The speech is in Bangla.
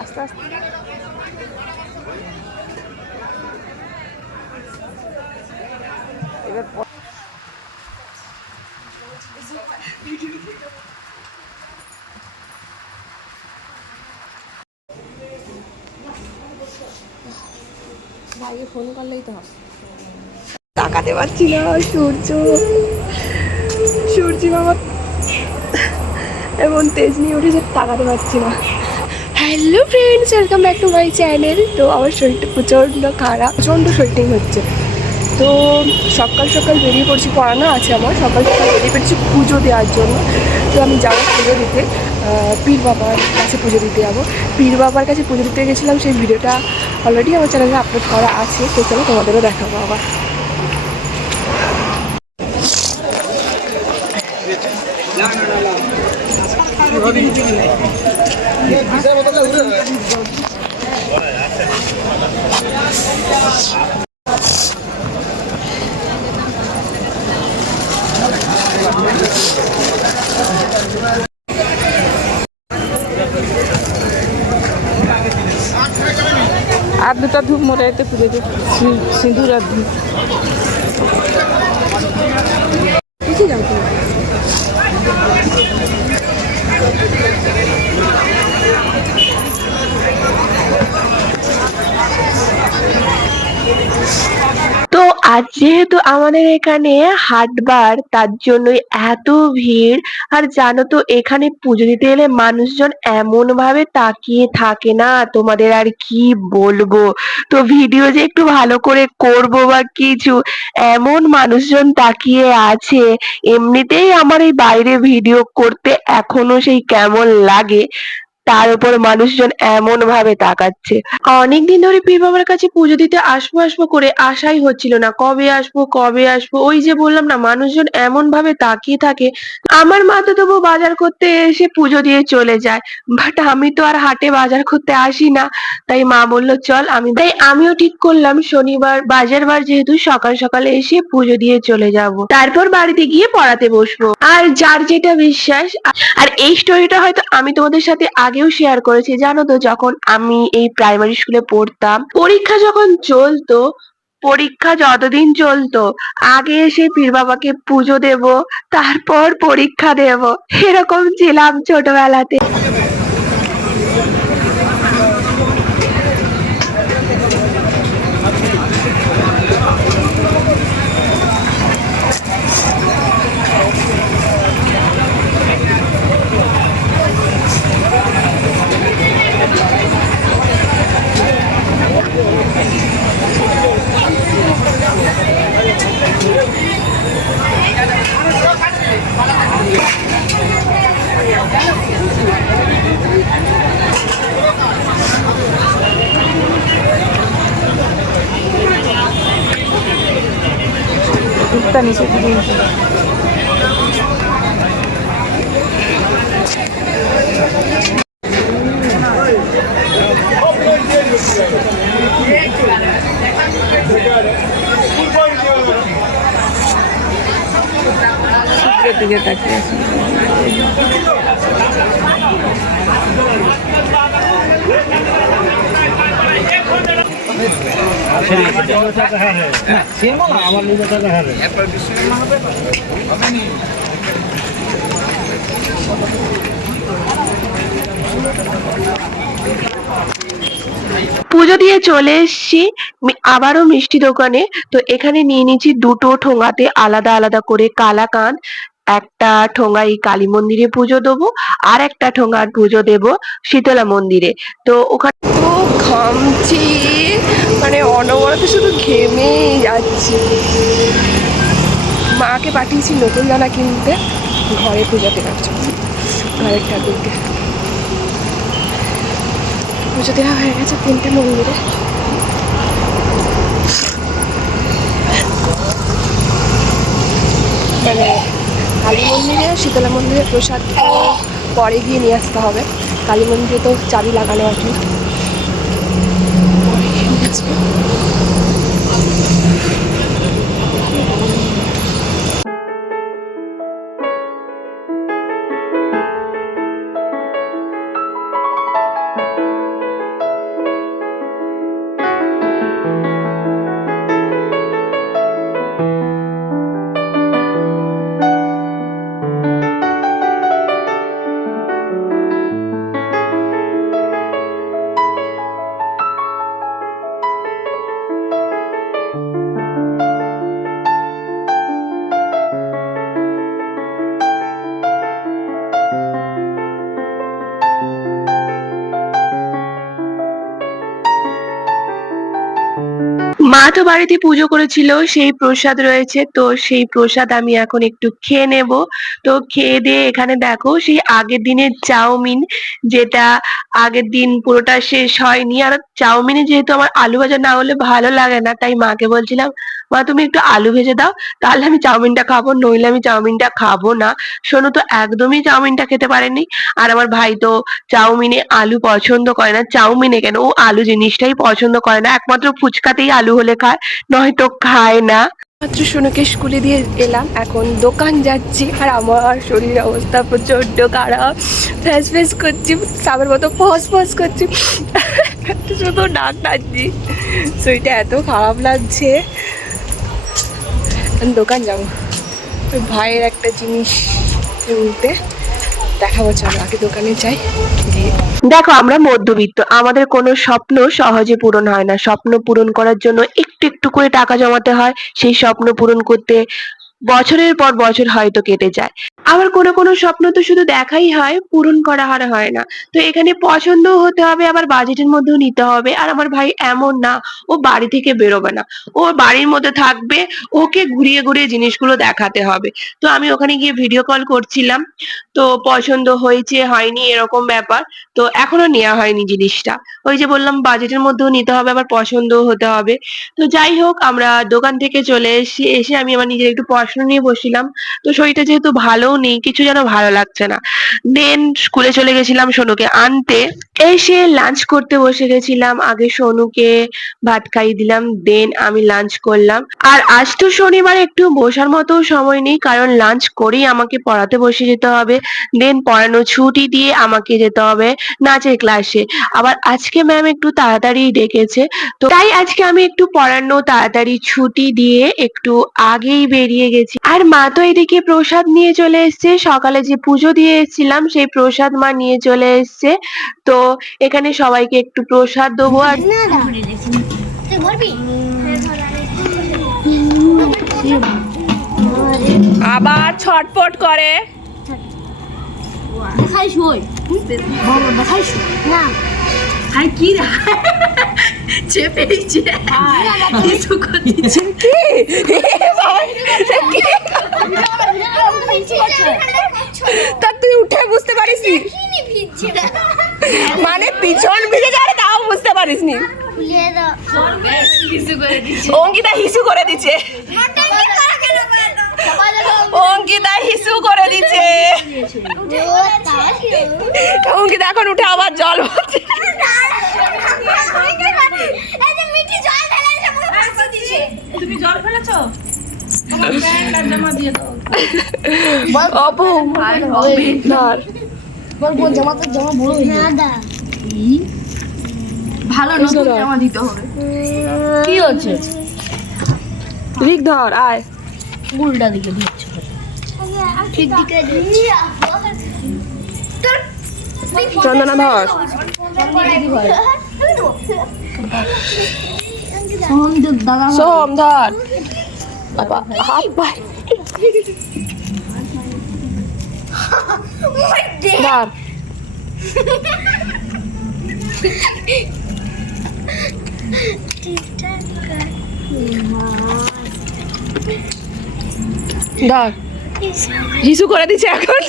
আস্তে আস্তে এবার ভাইকে ফোন করলেই তো হবে। তাকাতে পারছি না, সূর্য বাবা এমন তেজ নিয়ে উঠেছে, তাকাতে পারছি না। Hello friends, welcome back to my channel. তো আমার শরীরটা প্রচণ্ড খারাপ, প্রচণ্ড শরীর হচ্ছে। তো সকাল সকাল বেরিয়ে পড়ছি, পড়ানো আছে আমার, সকাল সকাল বেরিয়ে পড়ছি পুজো দেওয়ার জন্য। তো আমি যাবো পুজো দিতে, পীর বাবার কাছে পুজো দিতে যাবো। পীর বাবার কাছে পুজো দিতে গেছিলাম, সেই ভিডিওটা অলরেডি আমার চ্যানেলে আপলোড করা আছে। তো চলো তোমাদেরও দেখাবো আবার। আর দুটা ধূপ মরে যেতে পুজো দিয়ে সিঁদুর আর ধূপ কিছু জানতো না। তো আজ যেহেতু আমাদের এখানে হাটবার, তার জন্যই এত ভিড়। আর জানো তো, এখানে পুজো দিতে এলে মানুষজন এমন ভাবে তাকিয়ে থাকে না, তোমাদের আর কি বলবো। তো ভিডিও যে একটু ভালো করে করব বা কিছু, এমন মানুষজন তাকিয়ে আছে। এমনিতেই আমার এই বাইরে ভিডিও করতে এখনো সেই কেমন লাগে, তার উপর মানুষজন এমন ভাবে তাকাচ্ছে। অনেকদিন ধরে পীর বাবার কাছে পুজো দিতে আসবো আসবো করে আশাই হচ্ছিল না, কবে আসবো কবে আসবো। ওই যে বললাম না, মানুষজন এমন ভাবে তাকিয়ে থাকে। আমার মা তো তবু বাজার করতে এসে পুজো দিয়ে চলে যায়, বাট আমি তো আর হাটে বাজার করতে আসি না। তাই মা বলল চল, আমিও ঠিক করলাম শনিবার বাজার বার যেহেতু, সকাল সকালে এসে পুজো দিয়ে চলে যাব, তারপর বাড়িতে গিয়ে পড়াতে বসবো। আর যার যেটা বিশ্বাস। আর এই স্টোরিটা হয়তো আমি তোমাদের সাথে আগেও শেয়ার করেছি, জানো তো, যখন আমি এই প্রাইমারি স্কুলে পড়তাম, পরীক্ষা যখন চলতো, পরীক্ষা যতদিন চলতো, আগে এসে পীর বাবাকে পুজো দেব, তারপর পরীক্ষা দেব, এরকম ছিলাম ছোটবেলাতে। দুধটা নিচে দিয়ে দিকে তাকিয়ে আছে। পুজো দিয়ে চলে এসছি আবারও মিষ্টি দোকানে। তো এখানে নিয়ে নিয়েছি দুটো ঠোঙাতে আলাদা আলাদা করে কালাকাঁদ। একটা ঠোঙায় কালী মন্দিরে পুজো দেবো, আর একটা ঠোঙার পুজো দেব শীতলা মন্দিরে। তো ওখানে তো ঘামছি, মানে অনবরত শুধু ঘেমেই যাচ্ছি। মাকে পাঠিয়েছি নতুন জামা কিনতে, ঘরে পুজো দেওয়ার জন্য, ঘরের ঠাকুরকে পুজো দেওয়া হয়ে গেছে 3টে মন্দিরে। মানে কালী মন্দিরে, শীতলা মন্দিরে প্রসাদ পরে গিয়ে নিয়ে আসতে হবে। কালী মন্দিরে তো চাবি লাগানো আছে। মা তো বাড়িতে পুজো করেছিল, সেই প্রসাদ রয়েছে, তো সেই প্রসাদ আমি এখন একটু খেয়ে নেব। তো খেয়ে দিয়ে এখানে দেখো সেই আগের দিনের চাউমিন, যেটা আগের দিন পুরোটা শেষ হয়নি। আর চাউমিনে যেহেতু আমার আলু ভাজা না হলে ভালো লাগে না, তাই মাকে বলছিলাম, মা তুমি একটু আলু ভেজে দাও, তাহলে আমি চাউমিনটা খাবো, নইলে আমি চাউমিনটা খাবো না। সোনু তো একদমই চাউমিনটা খেতে পারেনি, আর আমার ভাই তো চাউমিনে আলু পছন্দ করে না। চাউমিনে কেন, ও আলু জিনিসটাই পছন্দ করে না, একমাত্র ফুচকাতেই আলু হলে খায়, নয়তো খায় না। মাত্র সোনুকে স্কুলে দিয়ে এলাম, এখন দোকান যাচ্ছি, আর আমার শরীরের অবস্থা প্রচন্ড খারাপ, ফ্যাস ফ্যাস করছি, সাবের মতো ফস ফস করছি, শুধু ডাক টানছি, শরীরটা এত খারাপ লাগছে। আমি দোকান যাবো, ওই ভাইয়ের একটা জিনিস কিনতে, দেখাবো, চলো আগে দোকানে যাই। দেখো আমরা মধ্যবিত্ত, আমাদের কোনো স্বপ্ন সহজে পূরণ হয় না। স্বপ্ন পূরণ করার জন্য একটু একটু করে টাকা জমাতে হয়, সেই স্বপ্ন পূরণ করতে বছরের পর বছর হয়তো কেটে যায়। আবার কোনো কোনো স্বপ্ন তো শুধু দেখাই হয়, পূরণ করা আর হয় না। তো এখানে পছন্দও হতে হবে, আবার বাজেটের মধ্যেও নিতে হবে। আর আমার ভাই এমন না, ও বাড়ি থেকে বেরোবে না, ও বাড়ির মধ্যে থাকবে, ওকে ঘুরিয়ে ঘুরিয়ে জিনিসগুলো দেখাতে হবে। তো আমি ওখানে গিয়ে ভিডিও কল করছিলাম, তো পছন্দ হয়েছে হয়নি এরকম ব্যাপার, তো এখনো নেওয়া হয়নি জিনিসটা। ওই যে বললাম বাজেটের মধ্যেও নিতে হবে, আবার পছন্দও হতে হবে। তো যাই হোক, আমরা দোকান থেকে চলে এসে আমি আমার নিজের একটু পড়াশোনা নিয়ে বসছিলাম। তো শরীরটা যেহেতু ভালোও নেই, কিছু যেন ভালো লাগছে না। দেন স্কুলে চলে গেছিলাম সোনুকে আনতে, এসে লাঞ্চ করতে বসে গেছিলাম। আগে সোনুকে ভাত খাইয়ে দিলাম, দেন আমি লাঞ্চ করলাম। আর আজ তো শনিবার, একটু বসার মতো সময় নেই, কারণ লাঞ্চ করেই আমাকে পড়াতে বসে যেতে হবে। দেন পড়ানো ছুটি দিয়ে আমাকে যেতে হবে নাচের ক্লাসে। আবার আজকে ম্যাম একটু তাড়াতাড়ি ডেকেছে, তো তাই আজকে আমি একটু পড়ানো তাড়াতাড়ি ছুটি দিয়ে একটু আগেই বেরিয়ে গেছি। আর মা তো এদিকে প্রসাদ নিয়ে চলে এসেছে, সকালে যে পুজো দিয়ে এসেছিলাম সেই প্রসাদ মা নিয়ে চলে এসেছে। তো এখানে সবাইকে একটু প্রসাদ দেবো। আর আবার ছটপট করে, দেখাইস ওই বাবা দেখাইস না হাই কি রে চেপেইছে কিছু করতেছে কি তা তুই উঠে বুঝতে পারিস নি, মানে পিছন ভিজে যাবে তাও বুঝতে পারিস নি। অঙ্কিতা হিসু করে দিচ্ছে, অঙ্কিতা হিসু করে দিচ্ছে, অঙ্কিতা এখন উঠে আবার জল ভরছে। তুমি জল ফেলেছো অপু ধর, ভালো নতুন জামা দিতে হবে। কি হচ্ছে রিক ধর, আয় উল্টা দিকে দিচ্ছ ঠিক দিকে চন্দনা ধর, দাদা সোম ধর, বাবা হাত পায় ধর, ধর, হিসু করে দিচ্ছে এখন।